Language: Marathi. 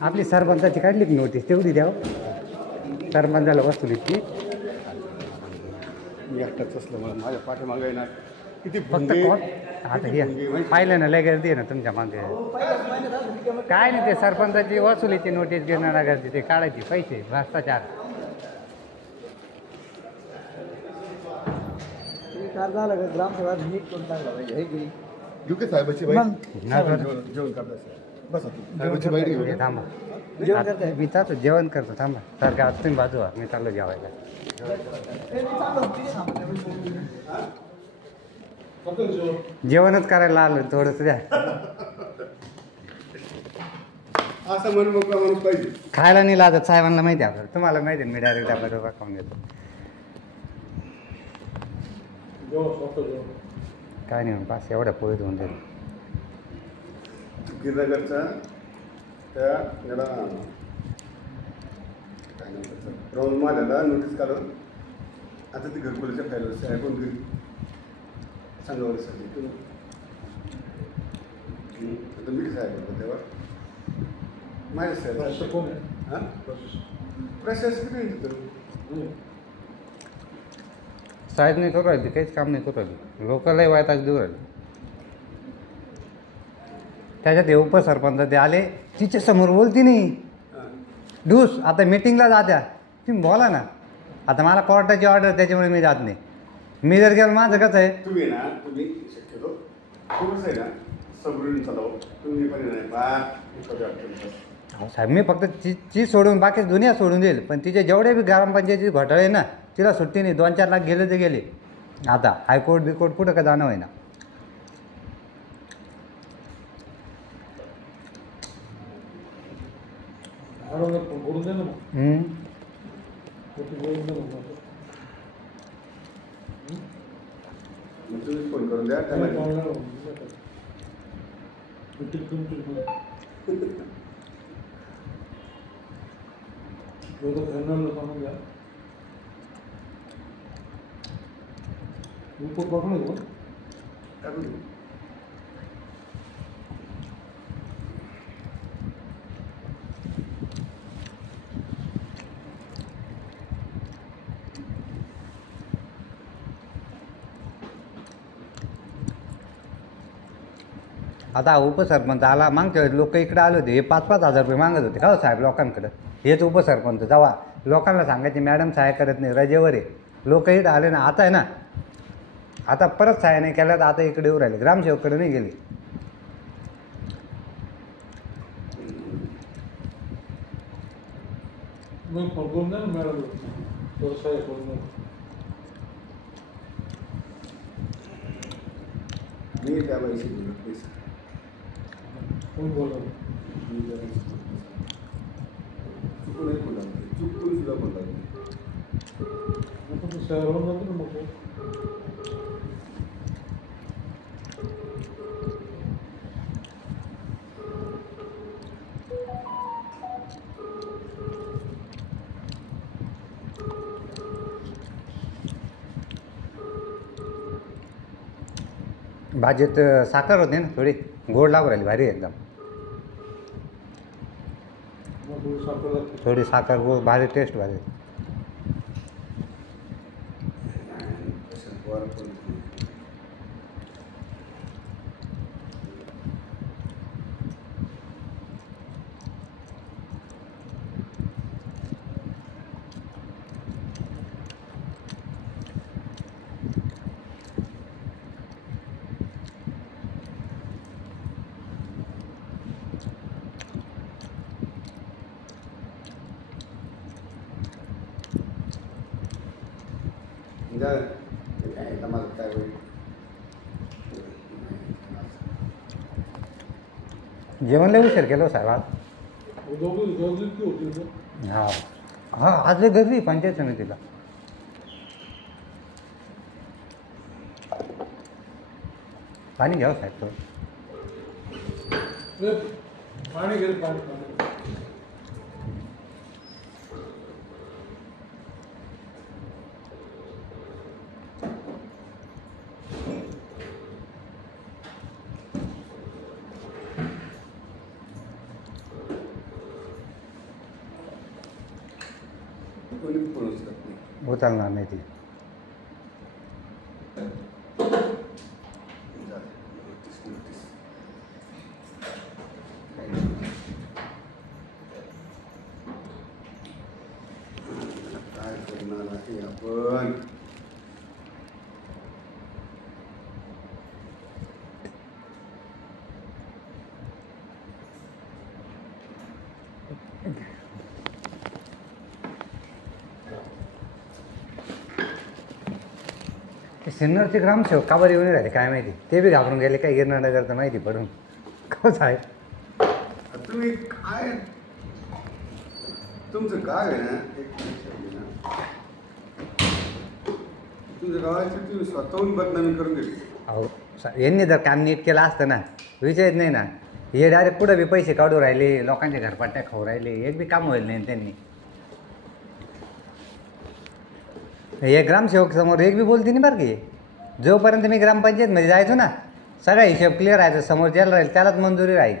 आपली सरपंचाची काढली की नोटीस तेवढी द्याव सरपंचाला वसुलीची मी एकटाच असलं मला माझ्या पाठीमागे ना किती फक्त कोण आता हे पाहिलं ना लय गर्दी आहे ना तुमच्या मागे काय नाही ते सरपंचाची वसुलीची नोटीस घेणार गर्दी ते काढायची पैसे भ्रष्टाचार झालं का ग्रामसभा नीट करून टाकला पाहिजे हे की युके साहेबाची बाई मग जेवण करताय बसा साहेबाची बाई घेऊन हे थांबा जेवण करताय मी चालतो जेवण करतो थांबा सारखं आज तुम्ही बाजू व्हा मी चाललो जेवायला जेवणच करायला आलो थोडंसं द्या असं मन मोकळा माणूस पाहिजे खायला नाही लागत साहेबांना माहिती आहे आपल्याला तुम्हाला माहिती आहे मी डायरेक्ट आपल्याला खाऊन देतो काय नाही पास एवढ्या पोळीत होऊन जाईल गिरनगरचा त्या याला काय नाव त्याचं राऊंड मारायला नोटीस काढून आता ती घरकुलीच्या फायलवर साहेब पण घरी सांगावर सांगितलं आता मी साहेब होतो तेव्हा माझ्या साहेब कोण आहे हां प्रशासक नाही तिथं साहेब नाही करू राहिली काहीच काम नाही करू राहिली लोकांनाही वायताच देऊ राहिली त्याच्यात हे उपसरपंच ते आले तिच्या समोर बोलती नाही ढूस आता मीटिंगला जात्या तुम्ही बोला ना आता मला कोर्टाची ऑर्डर त्याच्यामुळे मी जात नाही मी जर गेलो माझं कसं आहे तुम्ही ना तुम्ही शक्यतो थोडंसं आहे ना सबरून चालव तुम्ही पण नाही अहो साहेब मी फक्त ती सोडून बाकी दुनिया सोडून देईल पण तिचे जेवढे बी ग्रामपंचायतीचे घोटाळे आहे ना तिला सुट्टी नाही 2-4 लाख गेले ते गेले आता हायकोर्ट बिकोर्ट कुठं का जाणं होईना बोलून दे ना तुम्ही फोन करून द्या त्याला सांगून द्या पकडून टाकून देऊ. आता उपसरपंच आला मागच्या वेळेस लोक इकडे आले होते हे 5-5 हजार रुपये मागत होते का हो साहेब लोकांकडं हेच उपसरपंच जेव्हा लोकांना सांगायचे मॅडम सहाय्य करत नाही रजेवर आहे लोक इथं आले ना आता आहे ना आता परत सहाय्य नाही केलं तर आता इकडे येऊ राहिले ग्रामसेवककडे नाही गेले मग बोलून द्या ना मॅडम थोडंसं हे करून द्या मी त्या बाईशी बोललो प्लीज कोण बोलला चुकून नाही बोलला चुकून सुद्धा बोलला आपण शहरावर जातो ना मग भाजीत साखर होते ना थोडी गोड लागू राहिली भारी एकदम थोडी साखर गोड भारी टेस्ट भारी काय होईल जेवण लय उशीर केलं साहेब आज हा हा आज लय गर्दी पंचायत समितीला पाणी घ्यावं साहेब तो पाणी घेईल पाणी कोणीच फोन उचलत नाही. उचलणार नाही ती. झालं. नोटीस. काय करणार आहे आपण? ते सिन्नरचे ग्रामसेवक का बरं येऊन राहिले काय माहिती. ते बी घाबरून गेले काय गिरणानगरचं माहिती पडून. का साहेब तुम्ही काय तुमचं गाव आहे ना, एक मिनिट आहे ना. तुमच्या गावाची तुम्ही स्वतःहून बदनामी करून घेतली. अहो यांनी जर काम नीट केलं असतं ना विषयच नाही ना. हे डायरेक्ट पुढं बी पैसे काढू राहिले, लोकांच्या घरपट्ट्या खाऊ राहिले, एक बी काम होईल नाही त्यांनी. हे ग्रामसेवक समोर एक बी बोलते नाही बरं की. जोपर्यंत मी ग्रामपंचायतमध्ये जायचो ना सगळा हिशोब क्लिअर राहायचा, समोर ज्याला राहील त्यालाच मंजुरी राहील.